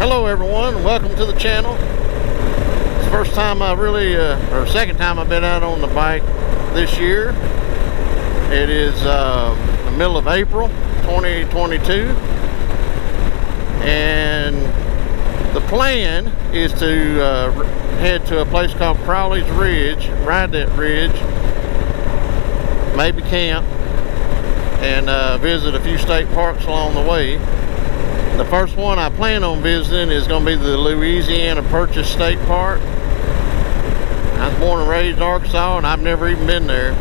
Hello everyone, welcome to the channel. It's the first time I really, or second time I've been out on the bike this year. It is the middle of April 2022, and the plan is to head to a place called Crowley's Ridge, ride that ridge, maybe camp, and visit a few state parks along the way. The first one I plan on visiting is going to be the Louisiana Purchase State Park. I was born and raised in Arkansas, and I've never even been there.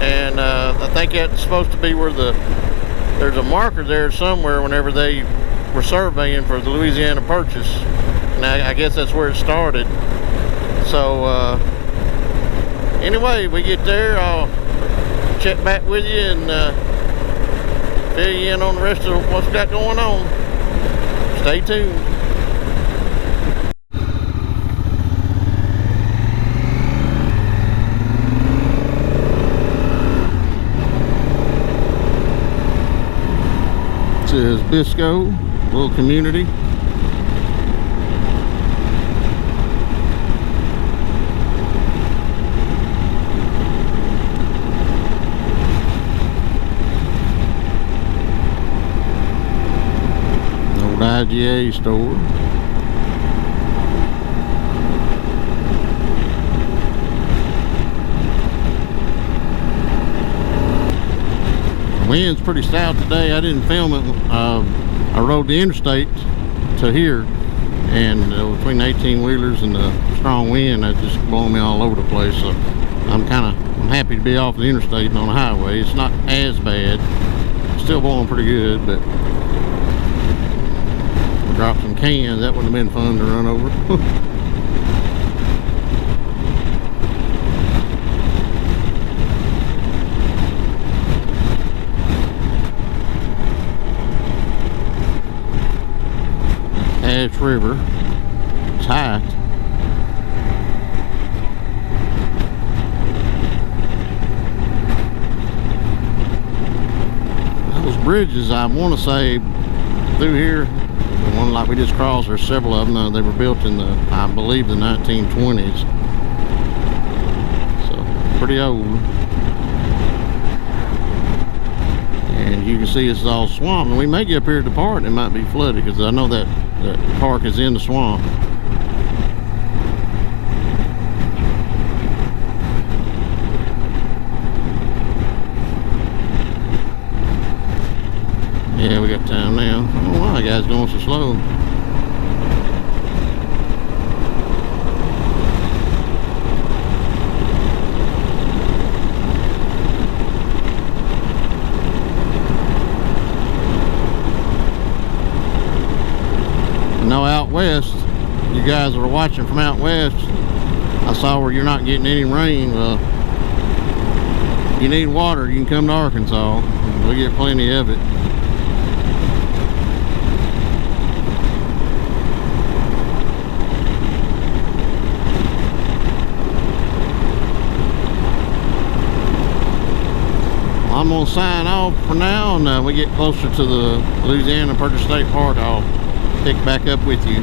And I think that's supposed to be where there's a marker there somewhere whenever they were surveying for the Louisiana Purchase. And I guess that's where it started. So anyway, we get there, I'll check back with you and fill you in on the rest of what's got going on. Stay tuned. This is Bisco, little community. IGA store. The wind's pretty stout today. I didn't film it. I rode the interstate to here, and between the 18-wheelers and the strong wind, that's just blowing me all over the place. So I'm happy to be off the interstate and on the highway. It's not as bad. Still blowing pretty good, but drop some cans, that would have been fun to run over. Ash River, it's high. Those bridges, I want to say, through here, the one like we just crossed, there's several of them. They were built in the, I believe, the 1920s. So, pretty old. And you can see it's all swamp. And we may get up here at the park and it might be flooded, because I know that park is in the swamp. Yeah, we got time now. I don't know why the guy's going so slow. I know out west, you guys are watching from out west, I saw where you're not getting any rain. Well, if you need water, you can come to Arkansas. We get plenty of it. I'm going to sign off for now, and we get closer to the Louisiana Purchase State Park, I'll pick back up with you.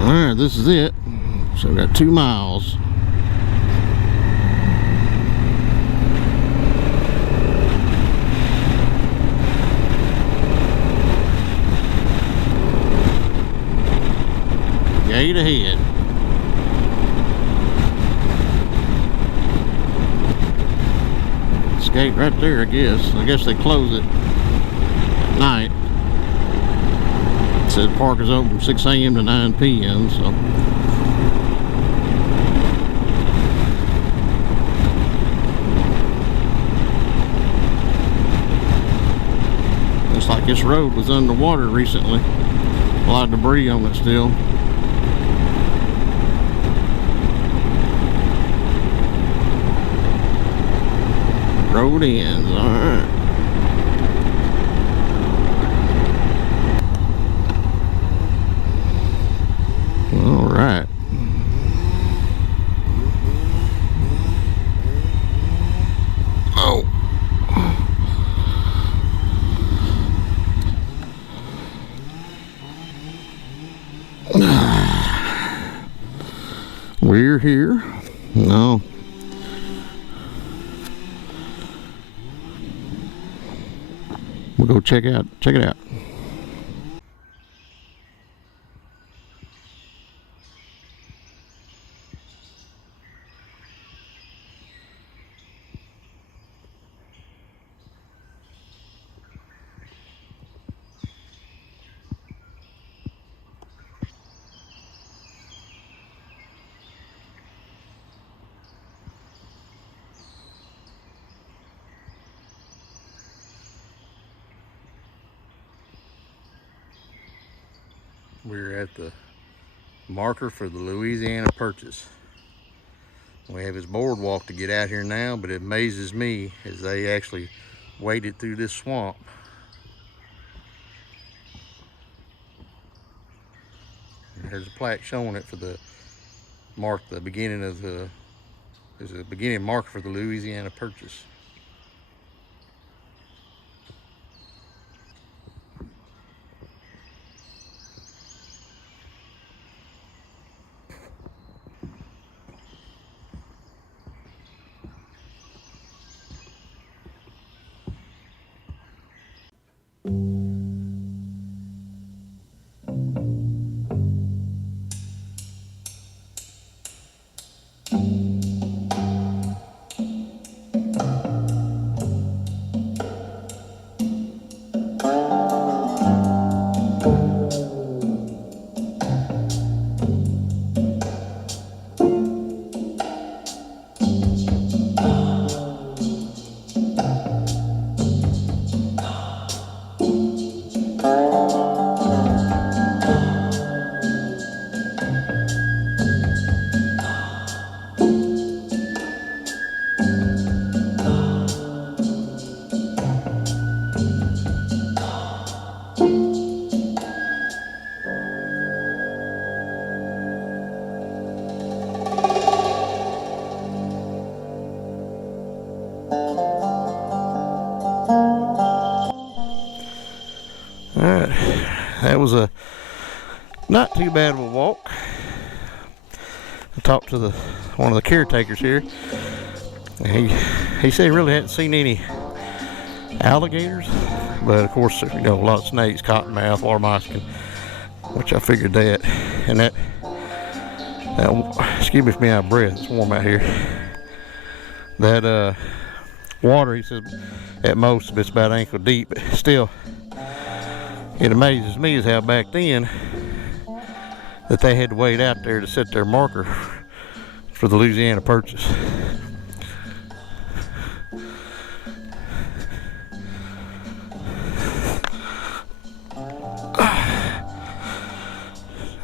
Alright, this is it. So we got 2 miles. Gate ahead. This gate right there, I guess. I guess they close it at night. It said the park is open from 6 a.m. to 9 p.m. So looks like this road was underwater recently. A lot of debris on it still. Road ends, alright. We'll go check it out. We're at the marker for the Louisiana Purchase. We have this boardwalk to get out here now, but it amazes me as they actually waded through this swamp. And there's a plaque showing it for the beginning of there's a beginning marker for the Louisiana Purchase. Alright, that was a not too bad of a walk. I talked to one of the caretakers here, and he said he really hadn't seen any alligators, but of course, you know, a lot of snakes, cottonmouth, water moccasin, which I figured that. And that excuse me for being out of breath, it's warm out here. That water, he says, at most it's about ankle deep, but still, it amazes me is how back then that they had to wade out there to set their marker for the Louisiana Purchase.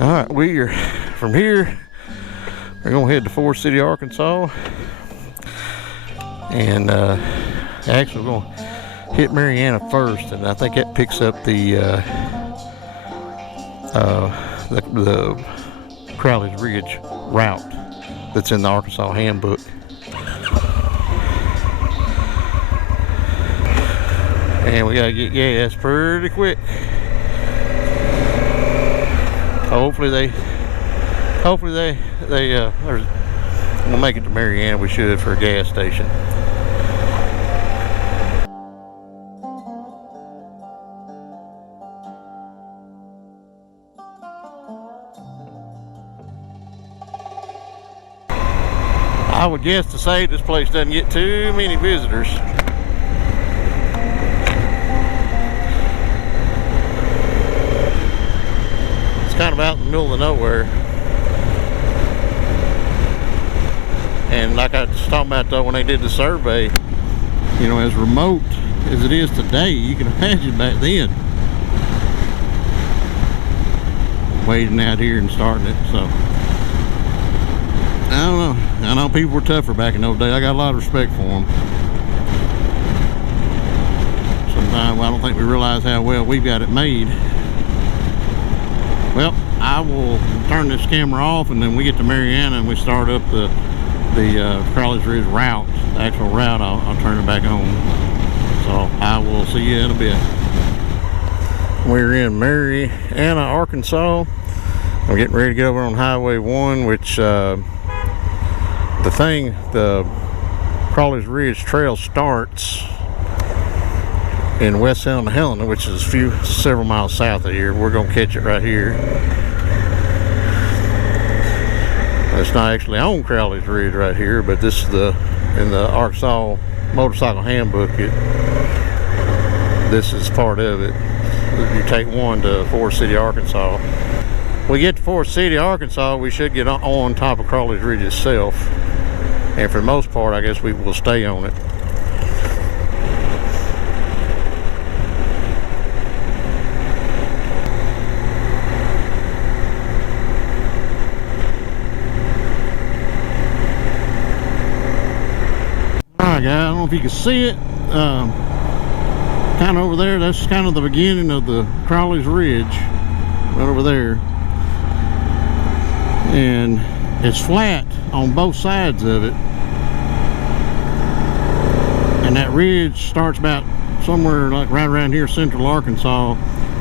Alright, we are from here, we're gonna head to Forest City, Arkansas, and actually we're gonna hit Marianna first, and I think that picks up the Crowley's Ridge route that's in the Arkansas handbook. And we gotta get gas pretty quick. Hopefully we'll make it to Marianna. We should for a gas station. I would guess to say this place doesn't get too many visitors. It's kind of out in the middle of nowhere. And like I was talking about though, when they did the survey, you know, as remote as it is today, you can imagine back then. Wading out here and starting it, so. I don't know. I know people were tougher back in those days. I got a lot of respect for them. Sometimes I don't think we realize how well we've got it made. Well, I will turn this camera off, and then we get to Marianna and we start up the Crowley's Ridge route, the actual route. I'll turn it back on. So I will see you in a bit. We're in Marianna, Arkansas. I'm getting ready to get over on Highway 1, which the Crowley's Ridge Trail starts in West Helena, which is several miles south of here. We're gonna catch it right here. It's not actually on Crowley's Ridge right here, but this is in the Arkansas Motorcycle Handbook. This is part of it. You take one to Forest City, Arkansas. We get to Forest City, Arkansas, we should get on top of Crowley's Ridge itself. And for the most part, I guess we will stay on it. Alright guys, I don't know if you can see it. Kind of over there, that's kind of the beginning of the Crowley's Ridge. Right over there. And it's flat on both sides of it. And that ridge starts about somewhere like right around here, central Arkansas,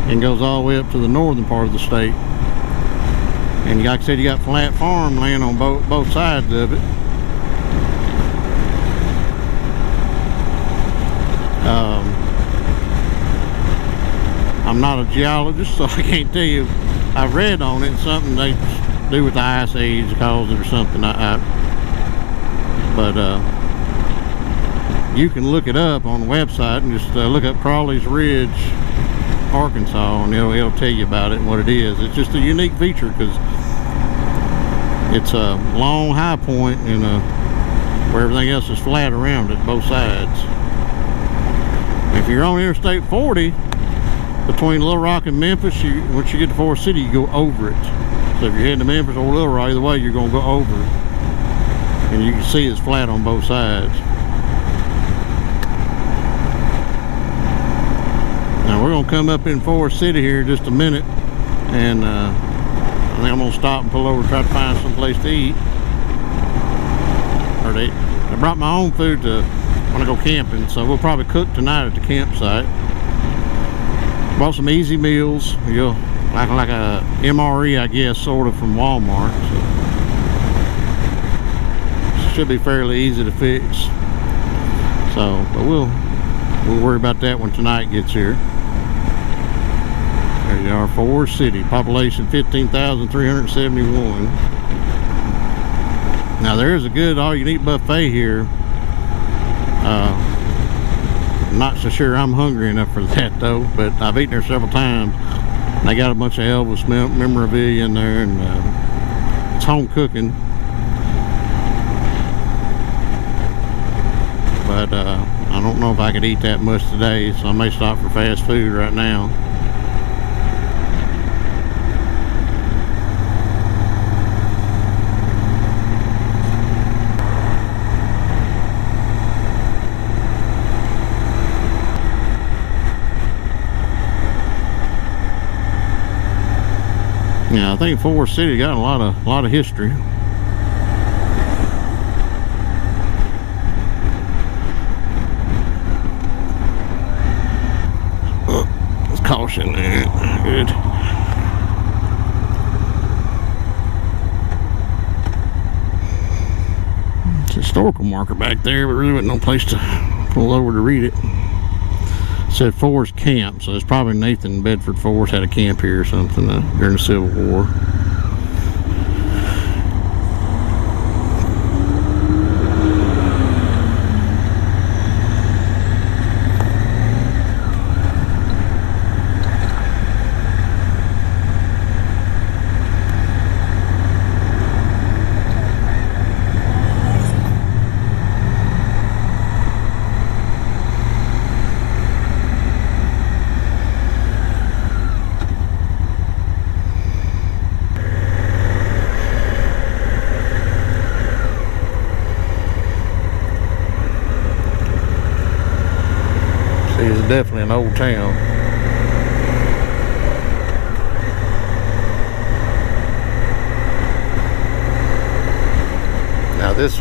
and goes all the way up to the northern part of the state. And like I said, you got flat farmland on both sides of it. I'm not a geologist, so I can't tell you. I read on it, something they do with the ice age caused it or something. But you can look it up on the website and just look up Crowley's Ridge, Arkansas, and it'll tell you about it and what it is. It's just a unique feature because it's a long high point and where everything else is flat around it, both sides. If you're on Interstate 40 between Little Rock and Memphis, once you get to Forest City, you go over it. So if you're heading to Memphis or Little Rock, either way, you're going to go over it. And you can see it's flat on both sides. Now we're going to come up in Forest City here in just a minute, and I think I'm going to stop and pull over and try to find some place to eat. I brought my own food when I go camping, so we'll probably cook tonight at the campsite. Bought some easy meals, like a MRE, I guess, sort of, from Walmart. So should be fairly easy to fix. So, but we'll worry about that when tonight gets here. There you are, Forest City, population 15,371. Now there is a good all-you-can-eat buffet here. I'm not so sure I'm hungry enough for that though, but I've eaten there several times. They got a bunch of Elvis memorabilia in there, and it's home cooking. But I don't know if I could eat that much today, so I may stop for fast food right now. Yeah, I think Forest City got a lot of history. It's caution there. Good. It's a historical marker back there, but really wasn't no place to pull over to read it. Said Forest Camp, so it's probably Nathan Bedford Forrest had a camp here or something during the Civil War. It's definitely an old town. Now this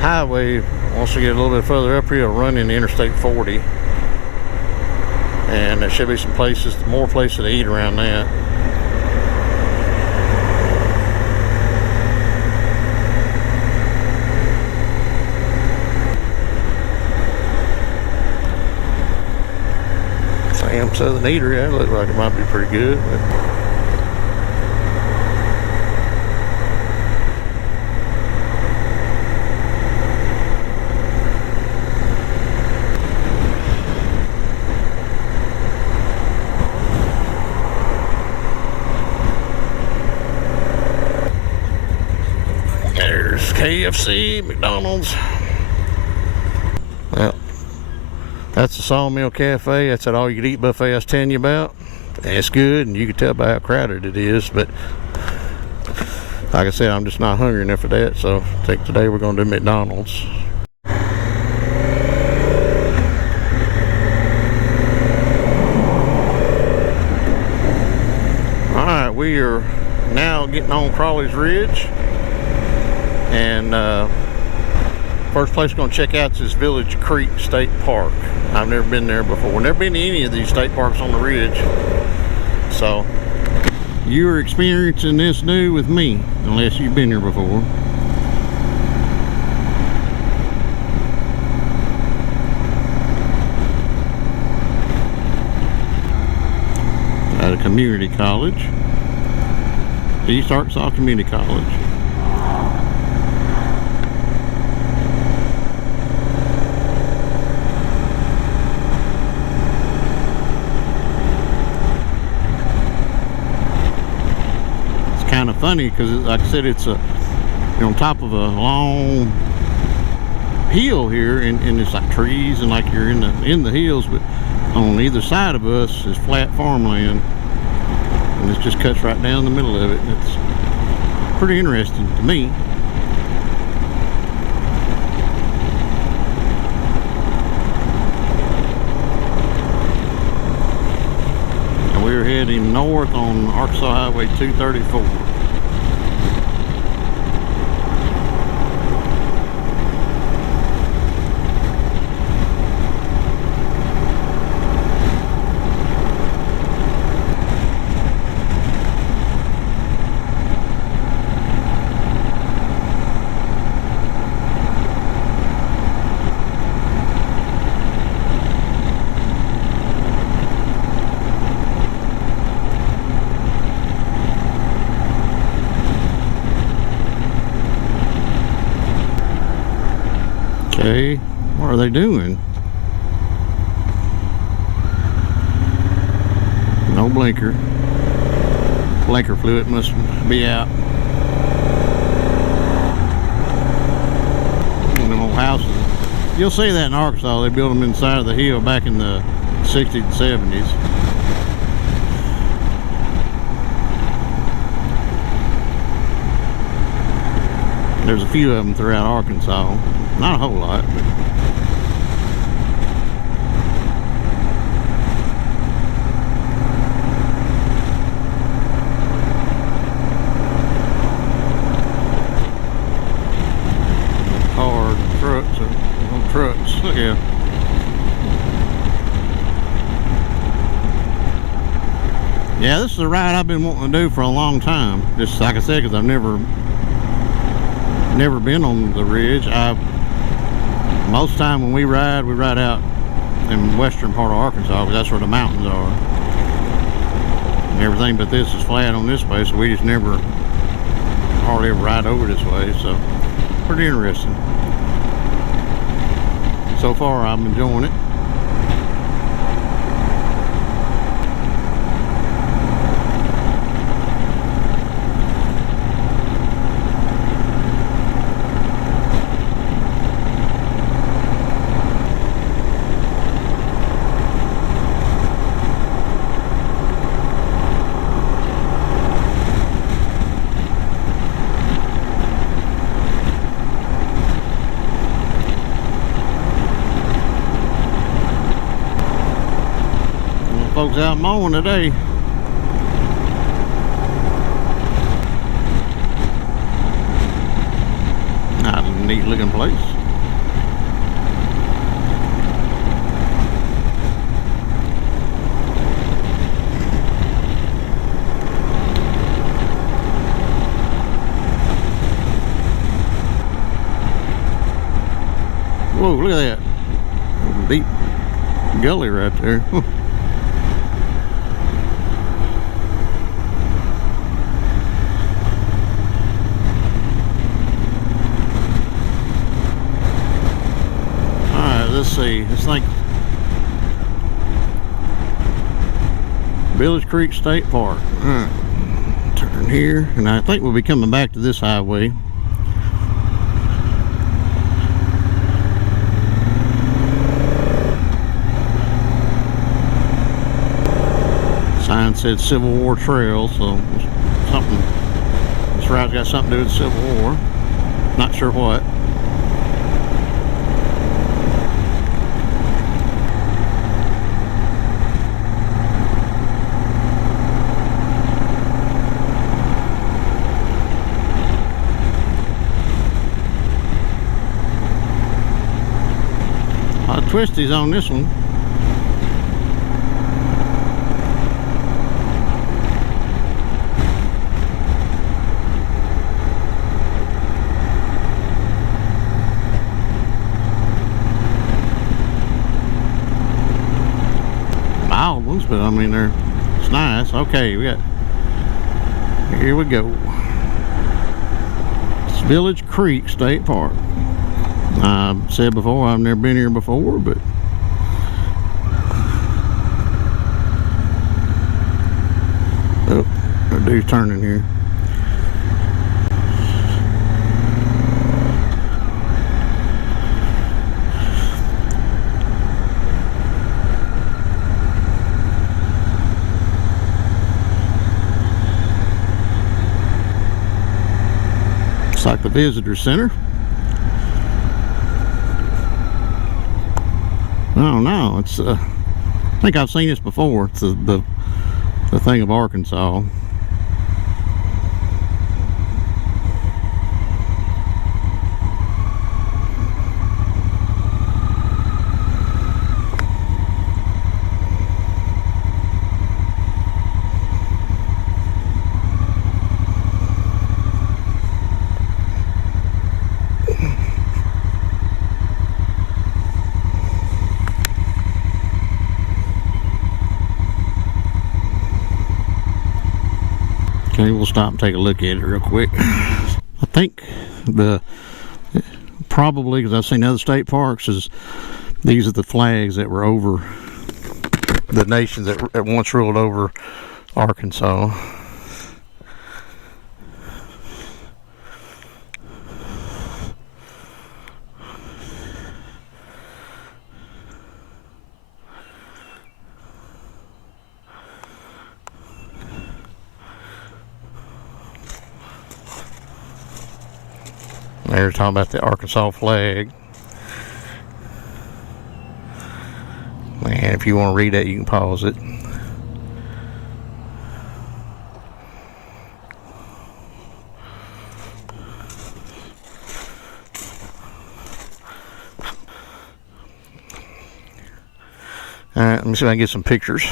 highway, once you get a little bit further up here, it'll run into Interstate 40. And there should be some places, more places to eat around that. Damn Southern Eatery, that looks like it might be pretty good. But there's KFC, McDonald's. Well, that's the Sawmill Cafe. That's that all-you-can-eat buffet I was telling you about. It's good, and you can tell by how crowded it is, but like I said, I'm just not hungry enough for that, so I think today we're going to do McDonald's. Alright, we are now getting on Crowley's Ridge, and first place we're going to check out is this Village Creek State Park. I've never been there before. Never been to any of these state parks on the ridge. So, you're experiencing this new with me, unless you've been here before. At a community college. East Arkansas Community College. Kind of funny because, like I said, it's on top of a long hill here, and it's like trees, and like you're in the hills, but on either side of us is flat farmland, and it just cuts right down the middle of it. And it's pretty interesting to me. And we're heading north on Arkansas Highway 234. Okay, what are they doing? No blinker. Blinker fluid must be out. Them old houses. You'll see that in Arkansas. They built them inside of the hill back in the 60s and 70s. There's a few of them throughout Arkansas. Not a whole lot, but cars, trucks, yeah. Yeah, this is a ride I've been wanting to do for a long time. Just like I said, because I've never been on the ridge. Most time when we ride out in western part of Arkansas, because that's where the mountains are. And everything but this is flat on this way, so we just never hardly ever ride over this way, so pretty interesting. So far I'm enjoying it. Folks out mowing today. Not a neat looking place. Whoa, look at that. Deep gully right there. let's see. It's like Village Creek State Park. All right, turn here, and I think we'll be coming back to this highway. Sign said Civil War Trail, so something. This route's got something to do with the Civil War. Not sure what. A lot of twisties on this one. Mild ones, but I mean it's nice. Okay, here we go. It's Village Creek State Park. I've said before, I've never been here before, but oh, that dude's turning here. It's like the visitor center. I don't know. It's I think I've seen this before. It's the thing of Arkansas. Okay, we'll stop and take a look at it real quick. I think probably, because I've seen other state parks, is these are the flags that were over the nations that at once ruled over Arkansas. They're talking about the Arkansas flag. Man, if you want to read that, you can pause it. Alright, let me see if I can get some pictures.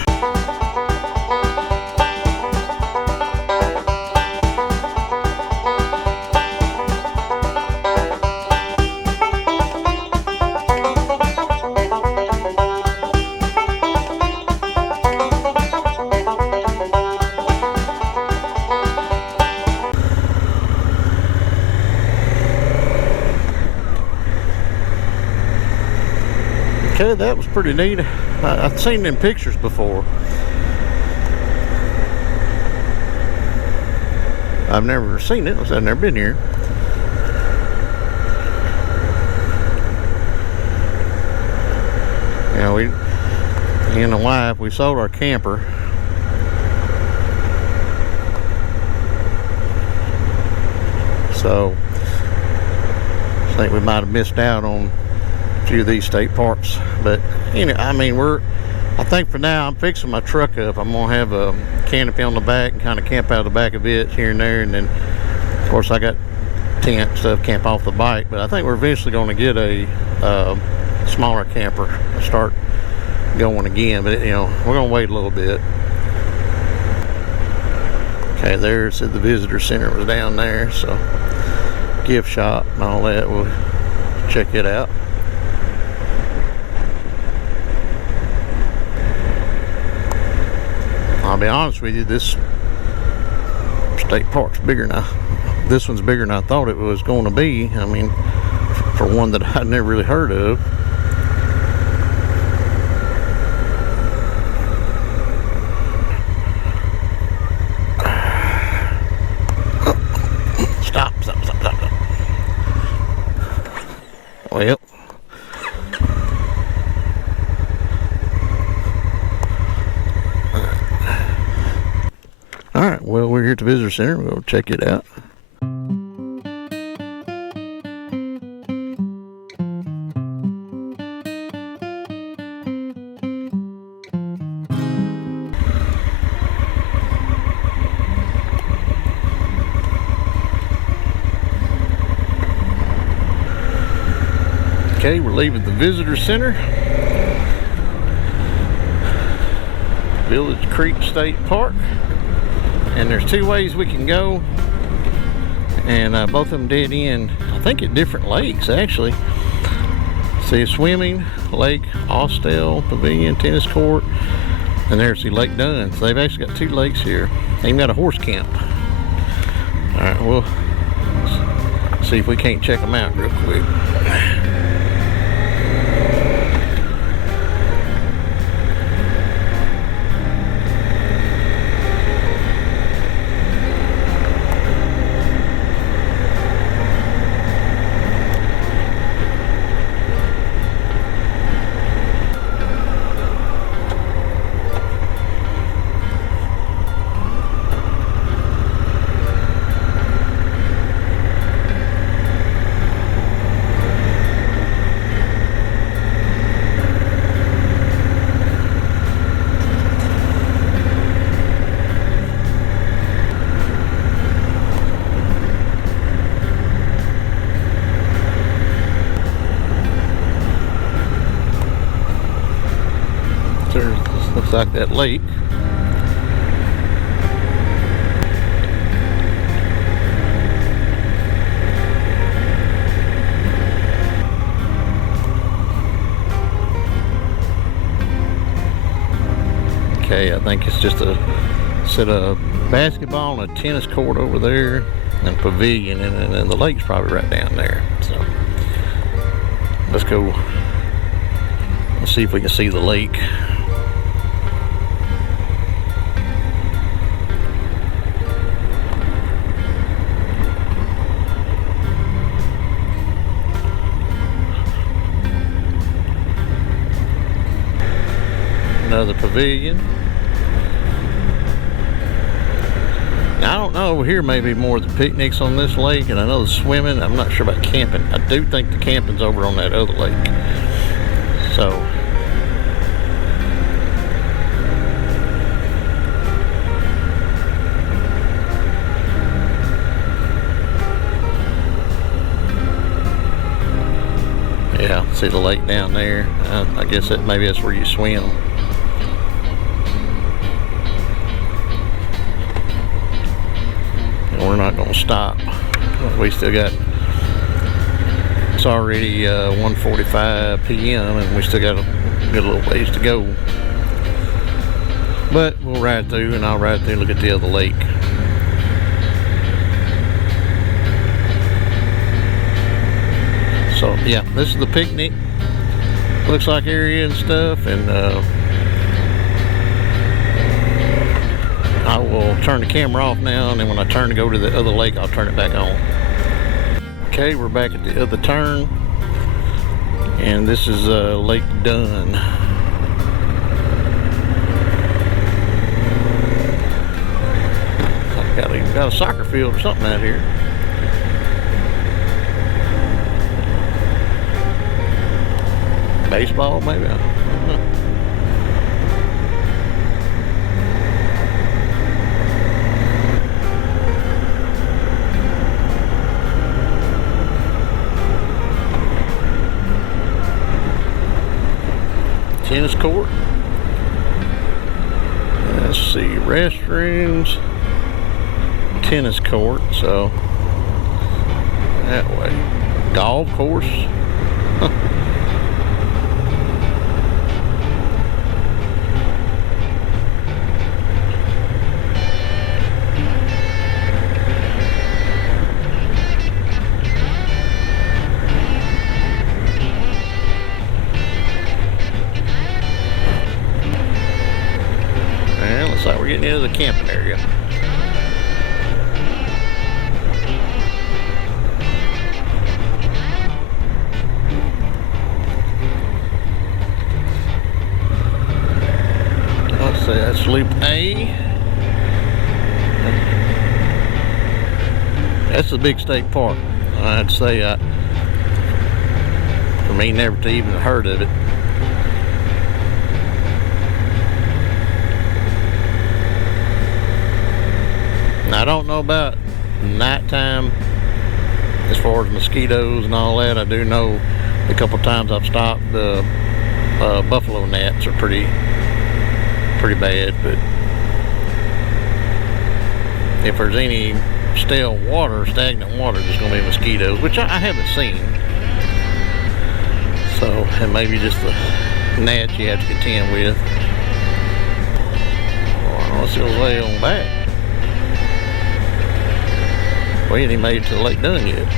Okay, that was pretty neat. I've seen them pictures before. I've never seen it, I've never been here. You know, me and the wife, we sold our camper. So I think we might have missed out on a few of these state parks, but you know, I mean, I think for now I'm fixing my truck up. I'm gonna have a canopy on the back and kind of camp out of the back of it here and there, and then of course I got tent stuff, camp off the bike. But I think we're eventually going to get a smaller camper and start going again, but you know, we're gonna wait a little bit. Okay, there it said the visitor center was down there, so gift shop and all that, we'll check it out. I'll be honest with you, this state park's bigger now. This one's bigger than I thought it was going to be. I mean, for one that I'd never really heard of. Alright, well, we're here at the visitor center. We'll check it out. Okay, we're leaving the visitor center. Village Creek State Park. And there's two ways we can go. And both of them dead end, I think, at different lakes, actually. See, swimming, Lake Austell, Pavilion, tennis court. And there's the Lake Dunn. So they've actually got two lakes here. They even got a horse camp. Alright, we'll see if we can't check them out real quick. Looks like that lake. Okay, I think it's just a set of basketball and a tennis court over there and pavilion, and then the lake's probably right down there. So let's go. Let's see if we can see the lake. Another pavilion. Now, I don't know, over here maybe more of the picnics on this lake, and I know the swimming. I'm not sure about camping. I do think the camping's over on that other lake. So yeah, see the lake down there. I guess that maybe that's where you swim. We're not going to stop. We still got, it's already 1:45 p.m. and we still got a good little ways to go. But we'll ride through, and I'll ride through and look at the other lake. So yeah, this is the picnic, looks like, area and stuff, and I will turn the camera off now, and then when I turn to go to the other lake, I'll turn it back on. Okay, we're back at the other turn, and this is Lake Dunn. I've got a soccer field or something out here. Baseball, maybe? I don't know. Tennis court. Let's see, restrooms, tennis court, so that way. Golf course. Looks like we're getting into the camping area. Let's see, that's loop A. That's a big state park. I'd say for me never to even heard of it. Now, I don't know about nighttime as far as mosquitoes and all that. I do know a couple times I've stopped, the buffalo gnats are pretty bad, but if there's any stale water, stagnant water, there's going to be mosquitoes, which I haven't seen. So, and maybe just the gnats you have to contend with. Oh, let's see what's way on back. We ain't even made it to the Lake Dunn yet.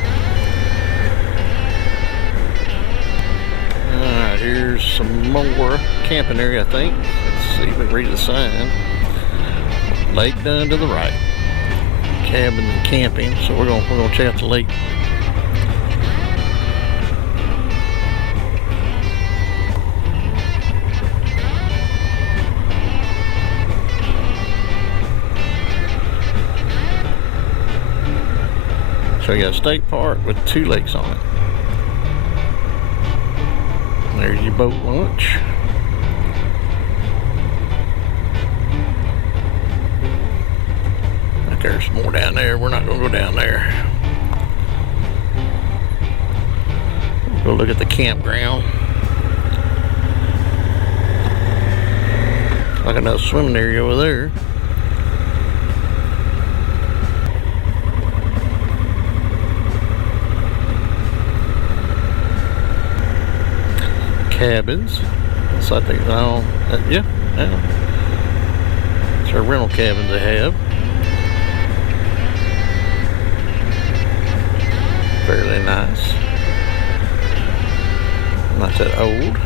Alright, here's some more camping area, I think. Let's see if we can read the sign. Lake Dunn to the right. Cabins and camping. So we're gonna check out the lake. So you got a state park with 2 lakes on it. There's your boat launch. Right there's some more down there. We're not going to go down there. We'll go look at the campground. Like another swimming area over there. Cabins. So I think, yeah. It's our rental cabins they have. Fairly nice. Not that old.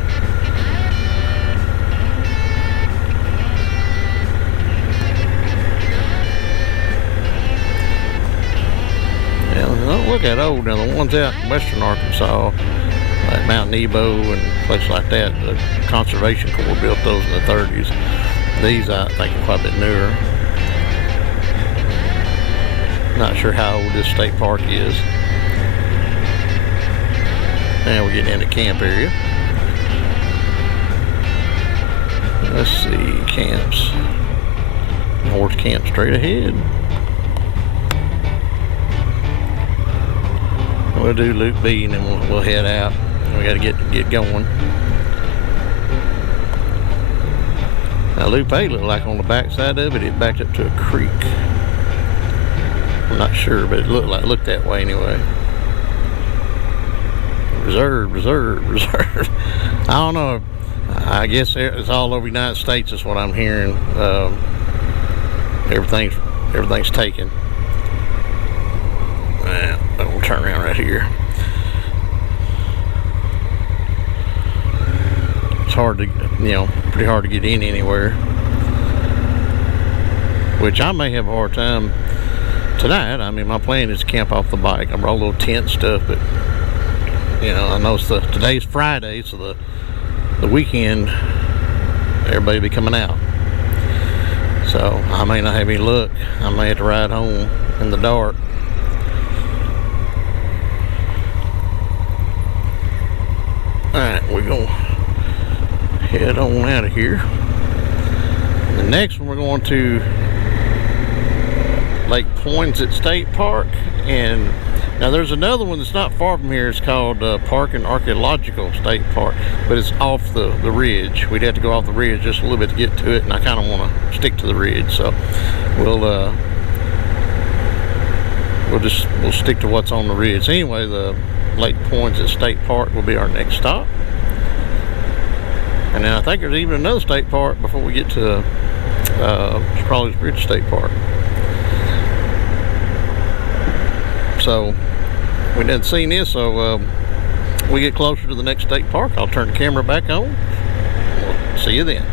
Yeah, they don't look that old. Now the ones out in western Arkansas, like Mount Nebo and places like that, the Conservation Corps built those in the 30s. These I think are quite a bit newer. Not sure how old this state park is. Now we're getting into camp area. Let's see, camps. Horse camp straight ahead. We'll do Loop B and then we'll head out. We got to get going. Now Loop A looked like on the back side of it, it backed up to a creek. I'm not sure, but it looked that way anyway. Reserve. I don't know. I guess it's all over the United States is what I'm hearing. Everything's taken. We'll turn around right here. It's hard to, pretty hard to get in anywhere. Which I may have a hard time tonight. I mean, my plan is to camp off the bike. I brought a little tent and stuff, but I know today's Friday, so the weekend everybody will be coming out. So I may not have any luck. I may have to ride home in the dark. Alright, we're gonna head on out of here. The next one we're going to Lake Poinsett State Park, and now there's another one that's not far from here. It's called Park and Archaeological State Park, but it's off the ridge. We'd have to go off the ridge just a little bit to get to it, and I kind of want to stick to the ridge, so we'll stick to what's on the ridge. Anyway, the Lake Poinsett State Park will be our next stop, and then I think there's even another state park before we get to Crowley's Bridge State Park. So we didn't see this, so we get closer to the next state park, I'll turn the camera back on. We'll see you then.